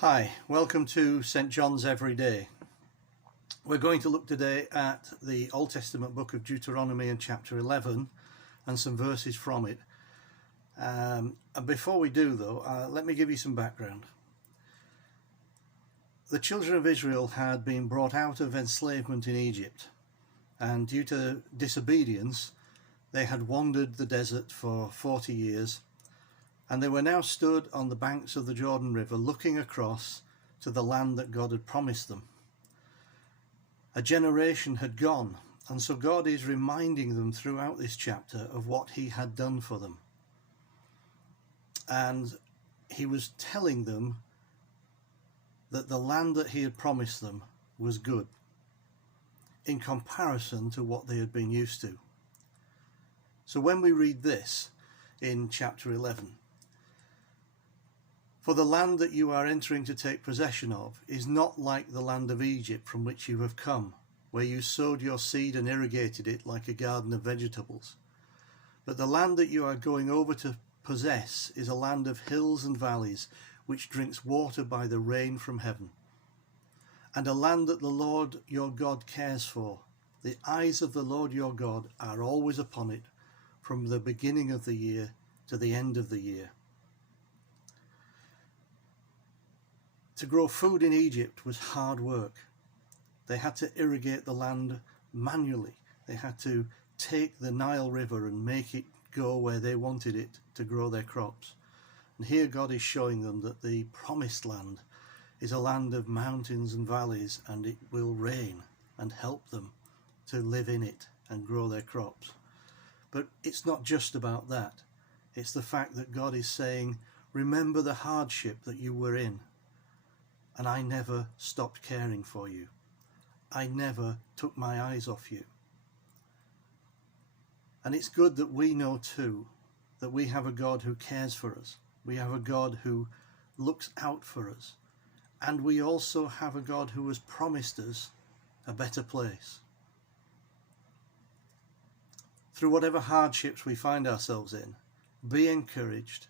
Hi, welcome to St. John's Every Day. We're going to look today at the Old Testament book of Deuteronomy and chapter 11 and some verses from it. And before we do though, let me give you some background. The children of Israel had been brought out of enslavement in Egypt, and due to disobedience they had wandered the desert for 40 years. And they were now stood on the banks of the Jordan River looking across to the land that God had promised them. A generation had gone, and so God is reminding them throughout this chapter of what he had done for them. And he was telling them that the land that he had promised them was good in comparison to what they had been used to. So when we read this in chapter 11, "For the land that you are entering to take possession of is not like the land of Egypt from which you have come, where you sowed your seed and irrigated it like a garden of vegetables. But the land that you are going over to possess is a land of hills and valleys, which drinks water by the rain from heaven, and a land that the Lord your God cares for. The eyes of the Lord your God are always upon it, from the beginning of the year to the end of the year." To grow food in Egypt was hard work. They had to irrigate the land manually. They had to take the Nile River and make it go where they wanted it to grow their crops. And here God is showing them that the promised land is a land of mountains and valleys, and it will rain and help them to live in it and grow their crops. But it's not just about that. It's the fact that God is saying, remember the hardship that you were in. And I never stopped caring for you. I never took my eyes off you. And it's good that we know too that we have a God who cares for us. We have a God who looks out for us. And we also have a God who has promised us a better place. Through whatever hardships we find ourselves in, be encouraged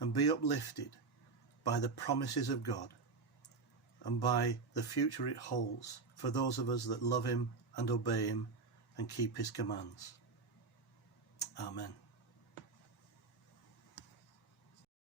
and be uplifted by the promises of God and by the future it holds for those of us that love him and obey him and keep his commands. Amen.